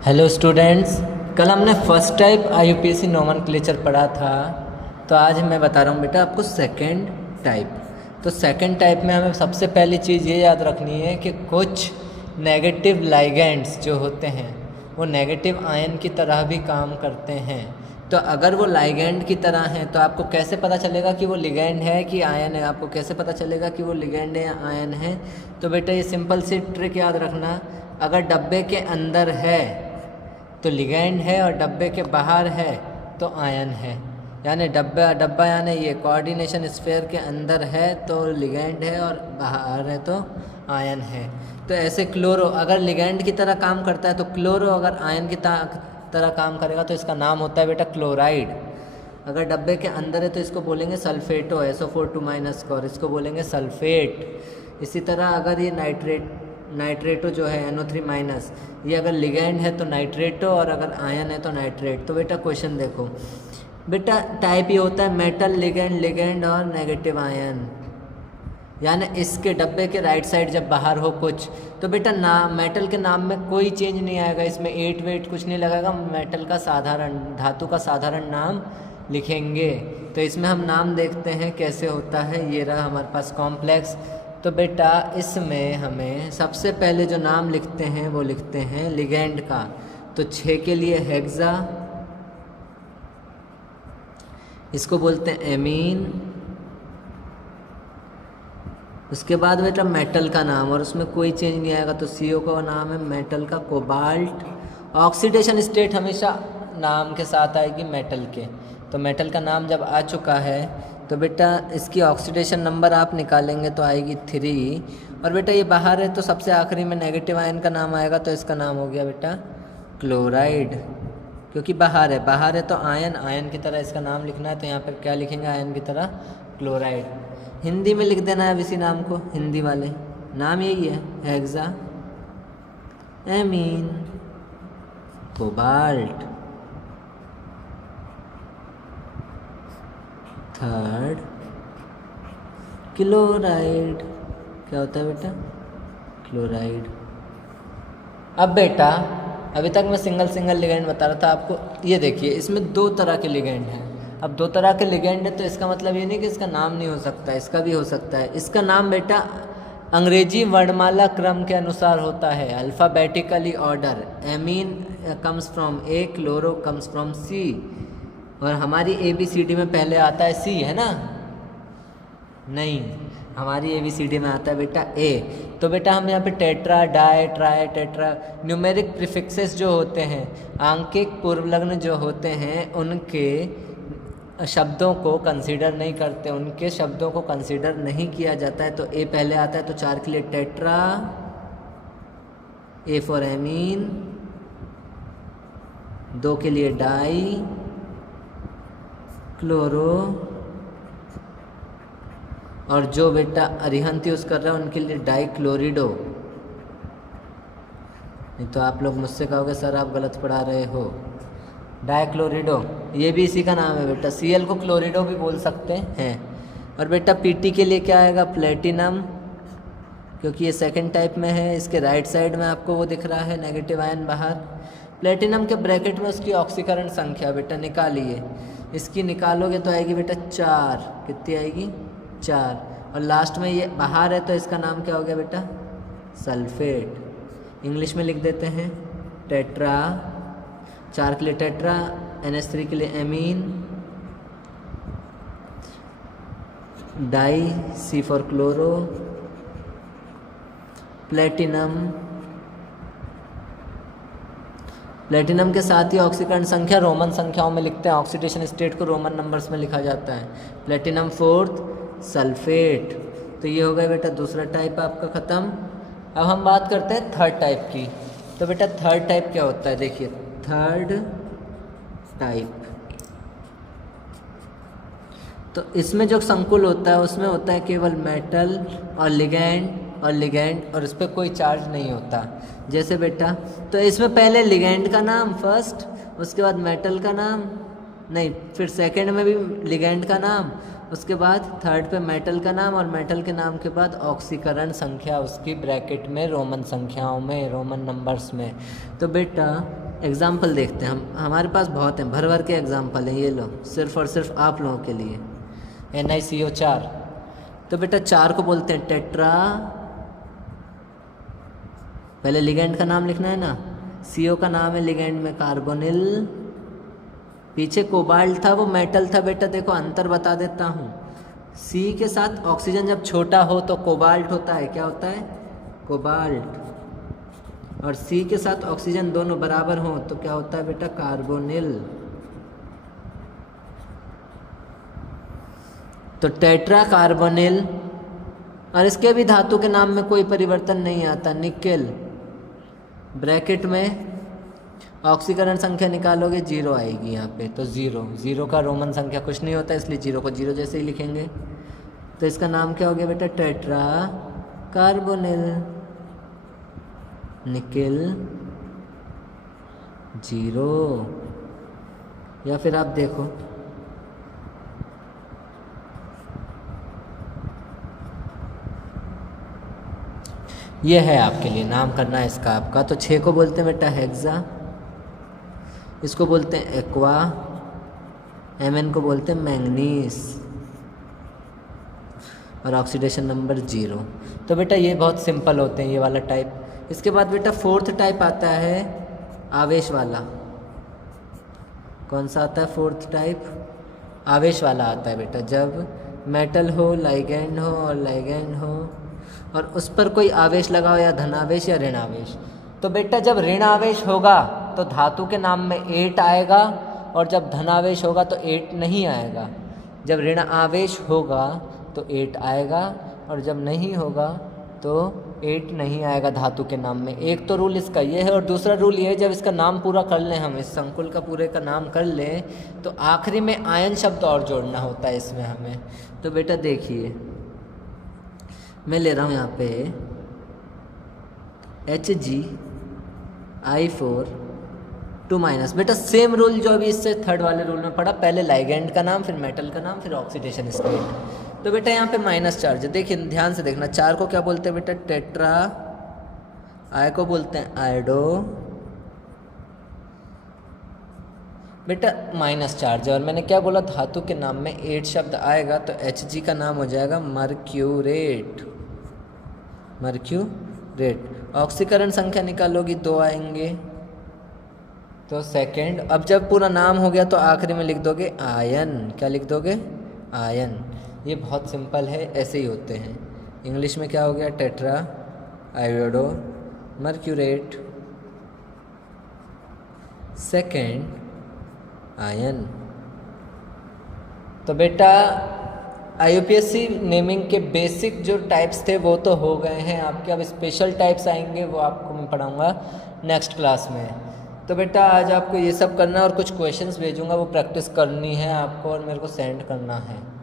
Hello students, कल हमने first type IUPAC nomenclature पढ़ा था। तो आज मैं बता रहा हूँ बेटा आपको सेकंड टाइप। तो सेकंड टाइप में हमें सबसे पहली चीज़ ये याद रखनी है कि कुछ नेगेटिव लाइगेंड्स जो होते हैं वो नेगेटिव आयन की तरह भी काम करते हैं। तो अगर वो लाइगेंड की तरह हैं तो आपको कैसे पता चलेगा कि वो लिगेंड है कि आयन है? आपको कैसे पता चलेगा कि वो लिगेंड है या आयन है? तो बेटा ये सिंपल सी ट्रिक याद रखना, अगर डब्बे के अंदर है तो लिगेंड है और डब्बे के बाहर है तो आयन है। यानी डब्बा यानी ये कोऑर्डिनेशन स्फीयर के अंदर है तो लिगेंड है और बाहर है तो आयन है। तो ऐसे क्लोरो अगर लिगेंड की तरह काम करता है तो क्लोरो अगर आयन की तरह काम करेगा तो इसका नाम होता है बेटा क्लोराइड। अगर डब्बे के अंदर है तो इसको बोलेंगे सल्फेटो, SO4 और इसको बोलेंगे सल्फेट। इसी तरह अगर ये नाइट्रेटो जो है NO3- ये अगर लिगेंड है तो नाइट्रेटो और अगर आयन है तो नाइट्रेट। तो बेटा क्वेश्चन देखो, बेटा टाइप ये होता है मेटल लिगेंड और नेगेटिव आयन। यानी इसके डब्बे के राइट साइड जब बाहर हो कुछ तो बेटा नाम मेटल के नाम में कोई चेंज नहीं आएगा, इसमें 8 वेट कुछ नहीं लगेगा, मेटल का साधारण धातु का साधारण नाम लिखेंगे। तो इसमें हम नाम देखते हैं कैसे होता है। ये रहा हमारे पास कॉम्प्लेक्स। तो बेटा इसमें हमें सबसे पहले जो नाम लिखते हैं वो लिखते हैं लिगेंड का। तो 6 के लिए हेक्सा, इसको बोलते हैं एमीन। उसके बाद बेटा मेटल का नाम, और उसमें कोई चेंज नहीं आएगा तो CO का नाम है मेटल का कोबाल्ट। ऑक्सीडेशन स्टेट हमेशा नाम के साथ आएगी मेटल के। तो मेटल का नाम जब आ चुका है तो बेटा इसकी ऑक्सीडेशन नंबर आप निकालेंगे तो आएगी 3। और बेटा ये बाहर है तो सबसे आखिरी में नेगेटिव आयन का नाम आएगा तो इसका नाम हो गया बेटा क्लोराइड, क्योंकि बाहर है तो आयन की तरह इसका नाम लिखना है। तो यहाँ पर क्या लिखेंगे? आयन की तरह क्लोराइड। हिंदी में लिख देना है अब इसी नाम को, हिंदी वाले नाम यही है hexa, amine, cobalt, third chloride. क्या होता है बेटा? क्लोराइड। अब बेटा अभी तक मैं सिंगल लिगेंड बता रहा था आपको। ये देखिए इसमें 2 तरह के लिगेंड हैं। अब 2 तरह के लिगेंड है तो इसका मतलब ये नहीं कि इसका नाम नहीं हो सकता, इसका भी हो सकता है। इसका नाम बेटा अंग्रेजी वर्णमाला क्रम के अनुसार होता है, alphabetically order. Amine comes from A, chloro comes from C। और हमारी ABCD में पहले आता है C, है ना? नहीं, हमारी ABCD में आता है बेटा A। तो बेटा हम यहाँ पे tetra, di, tri, tetra numeric prefixes जो होते हैं, आंकिक पूर्वलग्न जो होते हैं, उनके शब्दों को कंसीडर नहीं करते, उनके शब्दों को कंसीडर नहीं किया जाता है। तो A पहले आता है तो 4 के लिए टेट्रा, A फॉर एमीन, 2 के लिए डाई, क्लोरो, और जो बेटा अरिहंत यूज़ कर रहा है उनके लिए डाइक्लोरिडो। नहीं तो आप लोग मुझसे कहोगे सर आप गलत पढ़ा रहे हो। डाइक्लोरिडो ये भी इसी का नाम है बेटा। Cl को क्लोरिडो भी बोल सकते हैं। और बेटा Pt के लिए क्या आएगा? प्लेटिनम, क्योंकि ये सेकंड टाइप में है। इसके राइट साइड में आपको वो दिख रहा है नेगेटिव आयन बाहर। प्लेटिनम के ब्रैकेट में उसकी ऑक्सीकरण संख्या बेटा निकालिए, इसकी निकालोगे तो आएगी बेटा 4। कितनी आएगी? 4। और लास्ट में ये बाहर है तो इसका नाम क्या हो गया बेटा? सल्फेट। इंग्लिश में लिख देते हैं टेट्रा, 4 के लिए टेट्रा, NH3 के लिए amine, di, C for chloro, platinum के साथ ही ऑक्सीकरण संख्या रोमन संख्याओं में लिखते हैं। ऑक्सीडेशन स्टेट को रोमन नंबर्स में लिखा जाता है। Platinum 4th, sulphate. तो ये हो गया बेटा दूसरा टाइप आपका ख़त्म। अब हम बात करते हैं थर्ड टाइप की। तो बेटा थर्ड टाइप क्या होता है? देखिए थर्ड टाइप, तो इसमें जो संकुल होता है उसमें होता है केवल मेटल और लिगेंड और इस पर कोई चार्ज नहीं होता। जैसे बेटा तो इसमें पहले लिगेंड का नाम फर्स्ट, उसके बाद मेटल का नाम, नहीं फिर सेकंड में भी लिगेंड का नाम, उसके बाद थर्ड पे मेटल का नाम, और मेटल के नाम के बाद ऑक्सीकरण संख्या उसकी ब्रैकेट में रोमन संख्याओं में, रोमन नंबर्स में। तो बेटा एग्ज़ाम्पल देखते हैं हम, हमारे पास बहुत हैं, भर भर के एग्ज़ाम्पल हैं, ये लो सिर्फ और सिर्फ आप लोगों के लिए। NiCO4, तो बेटा 4 को बोलते हैं टेट्रा, पहले लिगेंड का नाम लिखना है ना, CO का नाम है लिगेंड में कार्बोनिल, पीछे कोबाल्ट था वो मेटल था बेटा, देखो अंतर बता देता हूँ, C के साथ ऑक्सीजन जब छोटा हो तो कोबाल्ट होता है, क्या होता है, कोबाल्ट, और C के साथ ऑक्सीजन दोनों बराबर हो तो क्या होता है बेटा, कार्बोनिल। तो टेट्रा कार्बोनिल, और इसके भी धातु के नाम में कोई परिवर्तन नहीं आता, निकेल, ब्रैकेट में ऑक्सीकरण संख्या निकालोगे 0 आएगी यहाँ पे, तो 0 का रोमन संख्या कुछ नहीं होता, इसलिए 0 को 0 जैसे ही लिखेंगे। तो इसका नाम क्या हो गया बेटा, टेट्रा कार्बोनिल, निकेल 0। या फिर आप देखो ये है आपके लिए, नाम करना है इसका आपका। तो 6 को बोलते हैं बेटा हेक्सा, इसको बोलते हैं एक्वा, Mn को बोलते हैं मैंगनीस, और ऑक्सीडेशन नंबर 0। तो बेटा ये बहुत सिंपल होते हैं ये वाला टाइप। इसके बाद बेटा 4th टाइप आता है आवेश वाला। कौन सा आता है 4th टाइप, आवेश वाला आता है बेटा, जब मेटल हो, लाइगेंड हो और लाइगेंड हो और उस पर कोई आवेश लगा हो, या धनावेश या ऋणावेश। तो बेटा जब ऋणावेश होगा तो धातु के नाम में 8 आएगा, और जब धनावेश होगा तो 8 नहीं आएगा। जब ऋण आवेश होगा तो 8 आएगा, और जब नहीं होगा तो 8 नहीं आएगा धातु के नाम में। एक तो रूल इसका ये है, और दूसरा रूल ये है, जब इसका नाम पूरा कर लें, हम इस संकुल का पूरे का नाम कर लें, तो आखिरी में आयन शब्द और जोड़ना होता है इसमें हमें। तो बेटा देखिए मैं ले रहा हूँ यहाँ पे Hg(I4) 2-। बेटा सेम रूल जो अभी इससे 3rd वाले रूल में पढ़ा, पहले लाइगेंड का नाम, फिर मेटल का नाम, फिर ऑक्सीडेशन स्टेट। तो बेटा यहाँ पे माइनस चार्ज है, देखिए ध्यान से देखना। 4 को क्या बोलते हैं बेटा, टेट्रा, I को बोलते हैं आयोडो, बेटा माइनस चार्ज है। और मैंने क्या बोला, धातु के नाम में 8 शब्द आएगा तो Hg का नाम हो जाएगा मर्क्यूरेट, मर्क्यूरेट। ऑक्सीकरण संख्या निकालोगी 2 आएंगे, तो सेकंड। अब जब पूरा नाम हो गया तो आखिरी में लिख दोगे आयन, क्या लिख दोगे, आयन। ये बहुत सिंपल है, ऐसे ही होते हैं। इंग्लिश में क्या हो गया, टेट्रा आयोडो मर्क्यूरेट, सेकंड आयन। तो बेटा IUPAC नेमिंग के बेसिक जो टाइप्स थे वो तो हो गए हैं आपके। अब स्पेशल टाइप्स आएंगे, वो आपको मैं पढ़ाऊँगा नेक्स्ट क्लास में। तो बेटा आज आपको ये सब करना है, और कुछ क्वेश्चंस भेजूँगा, वो प्रैक्टिस करनी है आपको और मेरे को सेंड करना है।